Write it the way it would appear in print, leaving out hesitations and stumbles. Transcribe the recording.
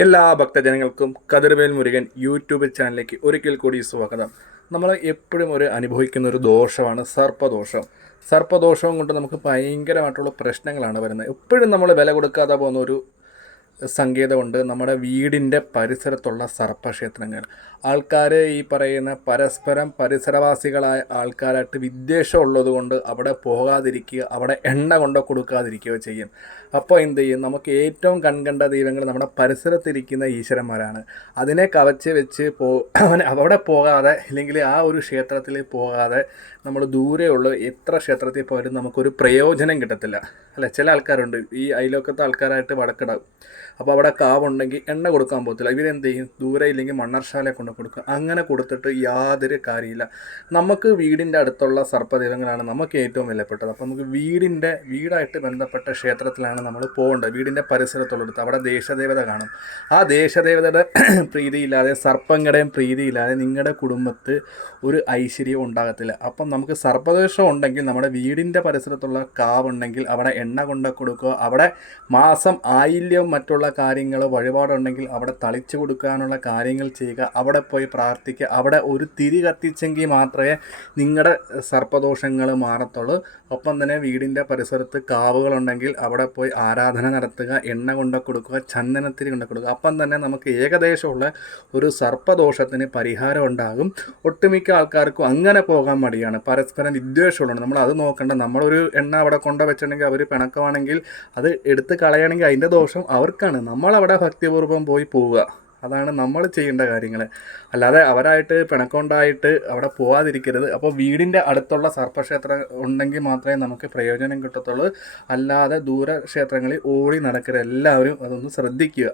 എല്ലാ ഭക്തജനങ്ങൾക്കും കതിർവേൽ മുരുകൻ യൂട്യൂബ് ചാനലിലേക്ക് ഒരിക്കൽ കൂടി സ്വാഗതം. നമ്മൾ എപ്പോഴും അനുഭവിക്കുന്ന ഒരു ദോഷമാണ് സർപ്പദോഷം. സർപ്പദോഷവും കൊണ്ട് നമുക്ക് ഭയങ്കരമായിട്ടുള്ള പ്രശ്നങ്ങളാണ് വരുന്നത്. എപ്പോഴും നമ്മൾ വില കൊടുക്കാതെ പോകുന്ന ഒരു സങ്കേതമുണ്ട് നമ്മുടെ വീടിൻ്റെ പരിസരത്തുള്ള സർപ്പക്ഷേത്രങ്ങൾ. ആൾക്കാർ ഈ പറയുന്ന പരസ്പരം പരിസരവാസികളായ ആൾക്കാരായിട്ട് വിദ്വേഷം ഉള്ളതുകൊണ്ട് അവിടെ പോകാതിരിക്കുക, അവിടെ എണ്ണ കൊണ്ട് കൊടുക്കാതിരിക്കുകയോ ചെയ്യും. അപ്പോൾ എന്ത് ചെയ്യും? നമുക്ക് ഏറ്റവും കൺകണ്ട ദൈവങ്ങൾ നമ്മുടെ പരിസരത്തിരിക്കുന്ന ഈശ്വരന്മാരാണ്. അതിനെ കവച്ച് വെച്ച് അവിടെ പോകാതെ, അല്ലെങ്കിൽ ആ ഒരു ക്ഷേത്രത്തിൽ പോകാതെ നമ്മൾ ദൂരെയുള്ള എത്ര ക്ഷേത്രത്തിൽ പോയാലും നമുക്കൊരു പ്രയോജനം കിട്ടത്തില്ല അല്ല. ചില ആൾക്കാരുണ്ട് ഈ അയലോക്കത്തെ ആൾക്കാരായിട്ട് വടക്കിടാവും. അപ്പോൾ അവിടെ കാവുണ്ടെങ്കിൽ എണ്ണ കൊടുക്കാൻ പോകത്തില്ല. ഇവരെന്ത് ചെയ്യും? ദൂരെ ഇല്ലെങ്കിൽ മണ്ണർശാല കൊണ്ട് കൊടുക്കും. അങ്ങനെ കൊടുത്തിട്ട് യാതൊരു കാര്യമില്ല. നമുക്ക് വീടിൻ്റെ അടുത്തുള്ള സർപ്പദൈവങ്ങളാണ് നമുക്ക് ഏറ്റവും വിലപ്പെട്ടത്. അപ്പോൾ നമുക്ക് വീടായിട്ട് ബന്ധപ്പെട്ട ക്ഷേത്രത്തിലാണ് നമ്മൾ പോകേണ്ടത്. വീടിൻ്റെ പരിസരത്തുള്ളടത്ത് അവിടെ ദേശദേവത കാണും. ആ ദേശദേവതയുടെ പ്രീതിയില്ലാതെ, സർപ്പങ്ങളുടെയും പ്രീതിയില്ലാതെ നിങ്ങളുടെ കുടുംബത്ത് ഒരു ഐശ്വര്യം ഉണ്ടാകത്തില്ല. അപ്പം നമുക്ക് സർപ്പദോഷം ഉണ്ടെങ്കിൽ നമ്മുടെ വീടിൻ്റെ പരിസരത്തുള്ള കാവുണ്ടെങ്കിൽ അവിടെ എണ്ണ കൊണ്ട് കൊടുക്കുക. അവിടെ മാസം ആയില്യം മറ്റുള്ള കാര്യങ്ങൾ വഴിപാടുണ്ടെങ്കിൽ അവിടെ തളിച്ചു കൊടുക്കാനുള്ള കാര്യങ്ങൾ ചെയ്യുക. അവിടെ പോയി പ്രാർത്ഥിക്കുക. അവിടെ ഒരു തിരി കത്തിച്ചെങ്കിൽ മാത്രമേ നിങ്ങളുടെ സർപ്പദോഷങ്ങൾ മാറത്തുള്ളൂ. ഒപ്പം തന്നെ വീടിൻ്റെ പരിസരത്ത് കാവുകളുണ്ടെങ്കിൽ അവിടെ പോയി ആരാധന നടത്തുക, എണ്ണ കൊണ്ട് കൊടുക്കുക, ചന്ദനത്തിരി കൊണ്ട് കൊടുക്കുക. അപ്പം തന്നെ നമുക്ക് ഏകദേശമുള്ള ഒരു സർപ്പദോഷത്തിന് പരിഹാരം ഉണ്ടാകും. ഒട്ടുമിക്ക ആൾക്കാർക്കും അങ്ങനെ പോകാൻ മടിയാണ്, പരസ്പരം വിദ്വേഷമുള്ളതാണ്. നമ്മൾ അത് നോക്കേണ്ട. നമ്മളൊരു എണ്ണ അവിടെ കൊണ്ട് വെച്ചിട്ടുണ്ടെങ്കിൽ അവർ പിണക്കമാണെങ്കിൽ അത് എടുത്ത് കളയണമെങ്കിൽ അതിൻ്റെ ദോഷം അവർക്കാണ്. നമ്മളവിടെ ഭക്തിപൂർവ്വം പോവുക. അതാണ് നമ്മൾ ചെയ്യേണ്ട കാര്യങ്ങൾ. അല്ലാതെ അവരായിട്ട് പിണക്കമുണ്ടായിട്ട് അവിടെ പോകാതിരിക്കരുത്. അപ്പോൾ വീടിൻ്റെ അടുത്തുള്ള സർപ്പക്ഷേത്രം ഉണ്ടെങ്കിൽ മാത്രമേ നമുക്ക് പ്രയോജനം കിട്ടത്തുള്ളൂ. അല്ലാതെ ദൂര ക്ഷേത്രങ്ങളിൽ ഓടി നടക്കരുത്. എല്ലാവരും അതൊന്ന് ശ്രദ്ധിക്കുക.